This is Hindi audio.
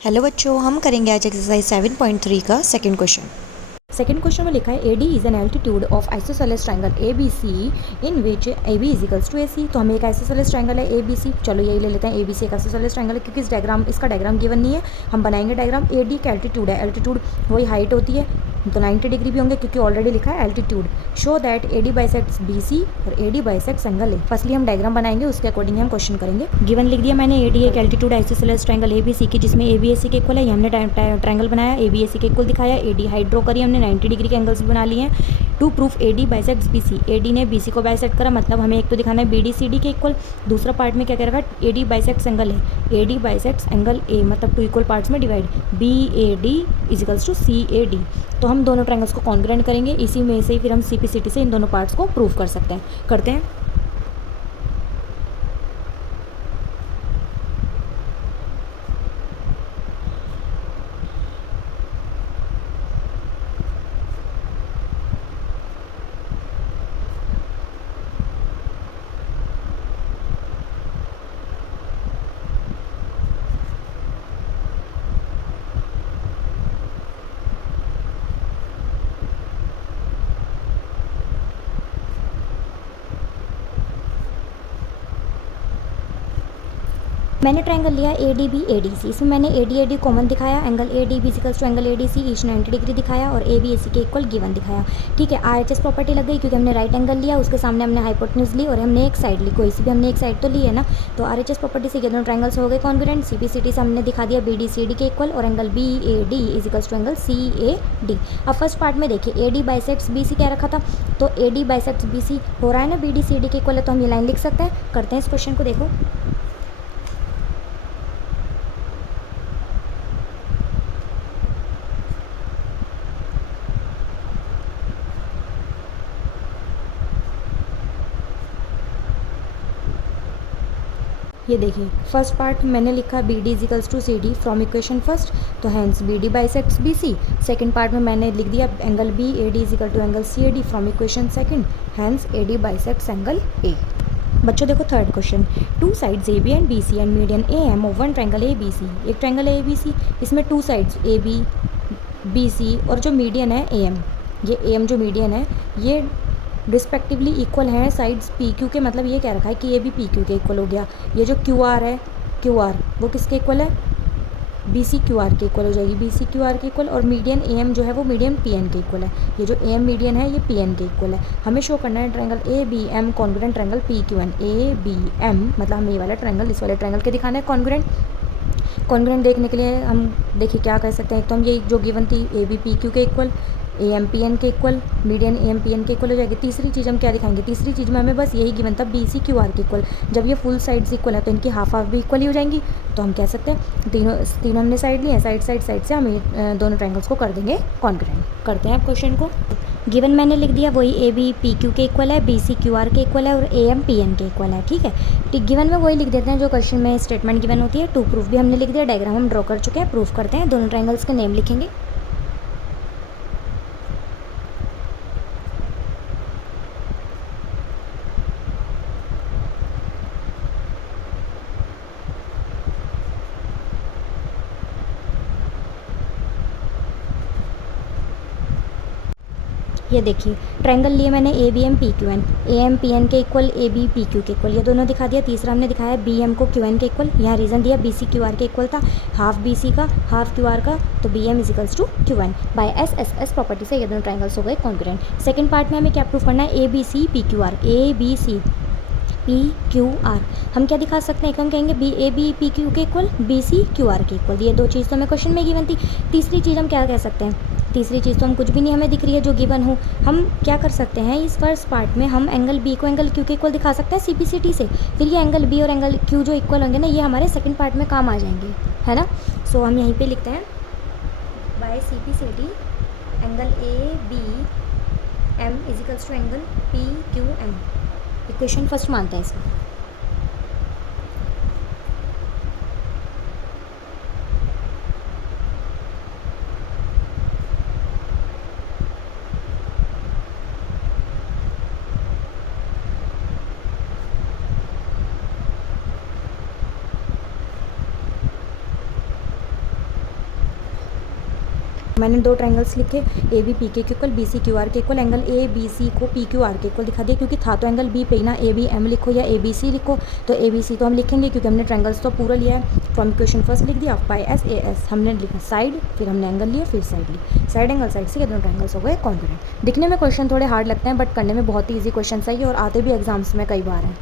हेलो बच्चों, हम करेंगे आज एक्सरसाइज 7.3 का सेकंड क्वेश्चन। सेकंड क्वेश्चन में लिखा है AD is an altitude of isosceles triangle ABC in which AB is equals to AC। तो हमें एक आइसोसेलेस ट्रायंगल है ABC, चलो यही ले लेते हैं ABC एक आइसोसेलेस ट्रायंगल है, क्योंकि इसका डायग्राम गिवन नहीं है। हम बनाएंगे डायग्राम। AD का एल्टीट्यूड है, एल्टीट्यूड वही हाइट होती है, तो 90 डिग्री भी होंगे क्योंकि ऑलरेडी लिखा है altitude. Show that AD bisects BC और AD bisects angle A। Firstly हम डायग्राम बनाएंगे, उसके अकॉर्डिंग हम क्वेश्चन करेंगे। गिवन लिख दिया मैंने, AD एक एल्टीट्यूड आइसोसेलेस ट्रायंगल ABC की, जिसमें ABAC के इक्वल है। ये हमने ट्रायंगल बनाया, ABAC के इक्वल दिखाया, AD हाइट ड्रॉ करी हमने, 90 डिग्री के एंगल्स बना लिए हैं। To proof AD bisects BC, AD ने BC को बाइसेक्ट करा, मतलब हमें एक तो दिखाना है BD CD के इक्वल। दूसरा पार्ट में क्या कह रखा है, AD बाइसेक्ट्स एंगल है, AD बाइसेक्ट्स एंगल A, मतलब टू इक्वल पार्ट्स में divide, BAD is equals to CAD। तो हम दोनों ट्रायंगल्स को कॉन्ग्रुएंट करेंगे, इसी में से फिर हम CPCT से इन दोनों पार्ट्स को प्रूव कर सकते हैं। करते हैं। मैंने ट्रायंगल लिया ADB ADC, इसमें मैंने AD कॉमन दिखाया, angle ADB equals to angle ADC each 90 degree दिखाया और ABAC के इक्वल गिवन दिखाया। ठीक है, RHS प्रॉपर्टी लग गई क्योंकि हमने राइट एंगल लिया, उसके सामने हमने हाइपोटेन्यूज ली और हमने एक साइड ली, कोई सी भी हमने एक साइड तो ली है ना। तो RHS प्रॉपर्टी से ये दोनों ट्रायंगल्स हो गए कॉन्ग्रुएंट। CPCT से हमने दिखा दिया BD CD के इक्वल और angle BAD is equals to angle CAD। अब फर्स्ट पार्ट में देखिए, AD बाइसेक्ट्स BC क्या रखा था, तो AD बाइसेक्ट्स BC हो रहा है ना, BD CD के इक्वल है, तो हम ये लाइन लिख सकते हैं। करते हैं इस क्वेश्चन को, देखो ये देखिए, फर्स्ट पार्ट मैंने लिखा BD equals to CD from equation first, तो hence BD bisects BC। Second part में मैंने लिख दिया angle BAD equal to angle CAD from equation second, hence AD bisects angle A। बच्चों देखो third question, two sides AB and BC and median AM of one triangle ABC। एक ट्रायंगल है ABC, इसमें टू साइड्स AB BC और जो मीडियन है AM, ये AM जो मीडियन है ये रिस्पेक्टिवली इक्वल हैं साइड्स PQ के, मतलब ये कह रखा है कि ये भी PQ के इक्वल हो गया। ये जो QR है, QR वो किसके इक्वल है, BC QR के इक्वल हो जाएगी, BC QR के इक्वल। और मीडियन AM जो है वो मीडियन PN के इक्वल है, ये जो AM मीडियन है ये PN के इक्वल है। हमें शो करना है triangle ABM congruent triangle PQN। ABM मतलब हमें ये वाला ट्रायंगल इस वाले ट्रायंगल के दिखाना है कॉन्ग्रुएंट। कॉन्ग्रुएंट देखने के लिए हम देखिए क्या कर सकते हैं, तो हम ये जो गिवन थी AB PQ के इक्वल, AM PN के इक्वल, मीडियन AM PN के इक्वल हो जाएगी। तीसरी चीज़ हम क्या दिखाएंगे, तीसरी चीज़ में हमें बस यही गिवन था BC QR के इक्वल। जब ये फुल साइड्स इक्वल है तो इनकी हाफ हाफ भी इक्वल ही हो जाएंगी, तो हम कह सकते हैं तीनों हमने साइड ली है, साइड से हम दोनों ट्रायंगल्स को कर देंगे कॉन्ग्रुएंट। करते हैं क्वेश्चन को। गिवन मैंने लिख दिया वही AB PQ के इक्वल है, BC QR के इक्वल है और AM PN के इक्वल है। ठीक है, ठीक, गिवन में वही लिख देते हैं जो क्वेश्चन में स्टेटमेंट गिवन होती है। टू प्रूफ भी हमने लिख दिया, डायग्राम हम ड्रॉ कर चुके हैं। प्रूफ करते हैं, दोनों ट्रायंगल्स के नेम लिखेंगे। ये देखिए ट्रायंगल लिए मैंने ABM PQN, AM PN के इक्वल, AB PQ के इक्वल, ये दोनों दिखा दिया। तीसरा हमने दिखाया BM को QN के इक्वल, यहाँ रीज़न दिया BC QR के इक्वल था, हाफ BC का हाफ QR का, तो BM is equals to QN। By SSS property से ये दोनों ट्रायंगल्स हो गए कॉन्ग्रुएंट। सेकंड पार्ट में हमें क्या प्रूफ करना है, ABC PQR, ABC PQR हम क्या दिखा सकते हैं, हम कहेंगे AB PQ के इक्वल, BC QR के इक्वल। ये दो चीज़ तो हमें क्वेश्चन में गिवन थी। तीसरी चीज़ हम क्या कह सकते हैं, तीसरी चीज़ तो हम कुछ भी नहीं हमें दिख रही है जो गिवन हो। हम क्या कर सकते हैं, इस फर्स्ट पार्ट में हम एंगल B को एंगल Q के इक्वल दिखा सकते हैं CPCT से, फिर ये एंगल B और एंगल Q जो इक्वल होंगे ना, ये हमारे सेकंड पार्ट में काम आ जाएंगे, है ना। सो हम यहीं पे लिखते हैं by CPCT angle ABM is equals to angle PQM। Equation first मानते हैं इसमें। मैंने दो ट्रायंगल्स लिखे, ए बी पी के equal, B C Q R के equal. Angle A B C को पी क्यू आर के इक्वल दिखा दिया, क्योंकि था तो एंगल बी पे ही ना, ए बी एम लिखो या ए बी सी लिखो। तो ए बी सी तो हम लिखेंगे क्योंकि हमने ट्रायंगल्स तो पूरा लिया है। फ्रॉम इक्वेशन फर्स्ट लिख दिया, पाई एस ए एस हमने लिखा साइड, फिर हमने एंगल लिया, फिर साइड ली, साइड एंगल साइड से ये दोनों ट्रायंगल्स हो गए कॉन्ग्रुएंट। दिखने में क्वेश्चन थोड़े हार्ड लगते हैं बट करने में बहुत ही ईजी क्वेश्चन है ये, और आते भी एग्जाम्स में कई बार हैं।